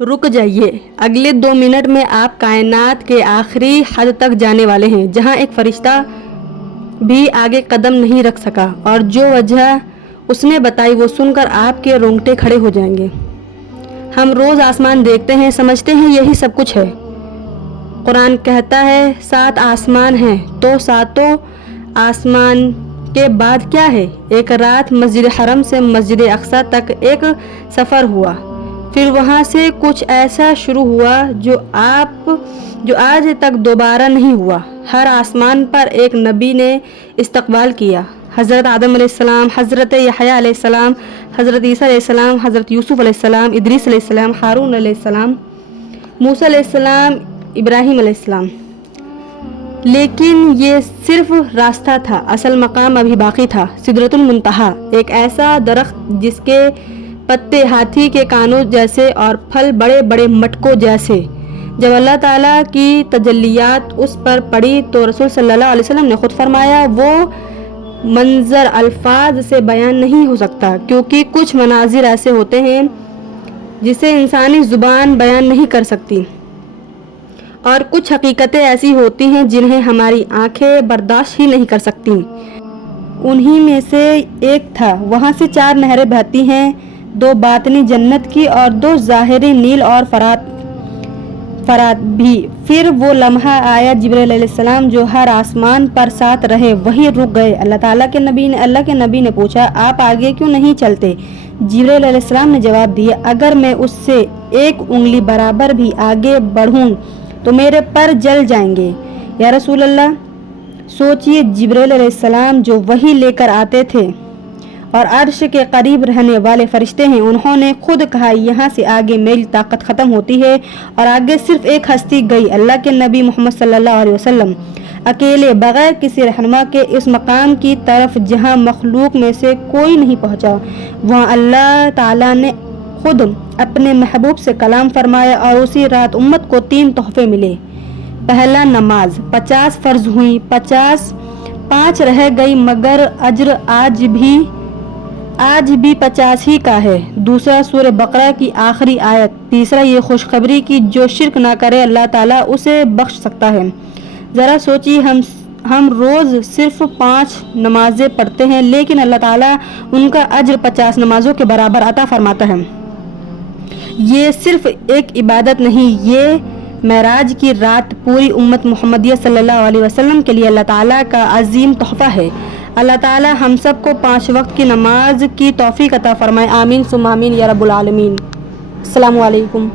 رک جائیے، اگلے 2 منٹ میں آپ کائنات کے آخری حد تک جانے والے ہیں جہاں ایک فرشتہ بھی آگے قدم نہیں رکھ سکا، اور جو وجہ اس نے بتائی وہ سن کر آپ کے رونگٹے کھڑے ہو جائیں گے۔ ہم روز آسمان دیکھتے ہیں، سمجھتے ہیں یہی سب کچھ ہے۔ قرآن کہتا ہے 7 آسمان ہیں، تو 7 آسمان کے بعد کیا ہے؟ ایک رات مسجد حرم سے مسجد اقصی تک ایک سفر ہوا، پھر وہاں سے کچھ ایسا شروع ہوا جو آج تک دوبارہ نہیں ہوا۔ ہر آسمان پر ایک نبی نے استقبال کیا، حضرت آدم علیہ السلام، حضرت یحییٰ علیہ السلام، حضرت عیسیٰ علیہ السلام، حضرت یوسف علیہ السلام، ادریس علیہ السلام، ہارون علیہ السلام، موسیٰ علیہ السلام، ابراہیم علیہ السلام۔ لیکن یہ صرف راستہ تھا، اصل مقام ابھی باقی تھا۔ سدرۃ المنتہا، ایک ایسا درخت جس کے پتے ہاتھی کے کانوں جیسے اور پھل بڑے بڑے مٹکوں جیسے۔ جب اللہ تعالیٰ کی تجلیات اس پر پڑی تو رسول صلی اللہ علیہ وسلم نے خود فرمایا وہ منظر الفاظ سے بیان نہیں ہو سکتا، کیونکہ کچھ مناظر ایسے ہوتے ہیں جسے انسانی زبان بیان نہیں کر سکتی، اور کچھ حقیقتیں ایسی ہوتی ہیں جنہیں ہماری آنکھیں برداشت ہی نہیں کر سکتی۔ انہی میں سے ایک تھا، وہاں سے 4 نہریں بہتی ہیں، 2 باطنی جنت کی اور 2 ظاہری نیل اور فرات بھی۔ پھر وہ لمحہ آیا، جبرائیل علیہ السلام جو ہر آسمان پر ساتھ رہے وہیں رک گئے۔ اللہ کے نبی نے پوچھا آپ آگے کیوں نہیں چلتے؟ جبرائیل علیہ السلام نے جواب دیا اگر میں اس سے 1 انگلی برابر بھی آگے بڑھوں تو میرے پر جل جائیں گے۔ یا رسول اللہ، سوچئے جبرائیل علیہ السلام جو وحی لے کر آتے تھے اور عرش کے قریب رہنے والے فرشتے ہیں، انہوں نے خود کہا یہاں سے آگے میری طاقت ختم ہوتی ہے، اور آگے صرف ایک ہستی گئی، اللہ کے نبی محمد صلی اللہ علیہ وسلم، اکیلے بغیر کسی رہنما کے اس مقام کی طرف جہاں مخلوق میں سے کوئی نہیں پہنچا۔ وہاں اللہ تعالیٰ نے خود اپنے محبوب سے کلام فرمایا، اور اسی رات امت کو 3 تحفے ملے۔ پہلا، نماز 50 فرض ہوئی، 5 رہ گئی، مگر اجر آج بھی 50 ہی کا ہے۔ دوسرا، سورہ بقرہ کی آخری آیت۔ تیسرا، یہ خوشخبری کی جو شرک نہ کرے اللہ تعالیٰ اسے بخش سکتا ہے۔ ذرا سوچیے، ہم روز صرف 5 نمازیں پڑھتے ہیں، لیکن اللہ تعالیٰ ان کا اجر 50 نمازوں کے برابر عطا فرماتا ہے۔ یہ صرف ایک عبادت نہیں، یہ معراج کی رات پوری امت محمدیہ صلی اللہ علیہ وسلم کے لیے اللہ تعالیٰ کا عظیم تحفہ ہے۔ اللہ تعالیٰ ہم سب کو 5 وقت کی نماز کی توفیق عطا فرمائے، آمین ثم آمین یا رب العالمین۔ السلام علیکم۔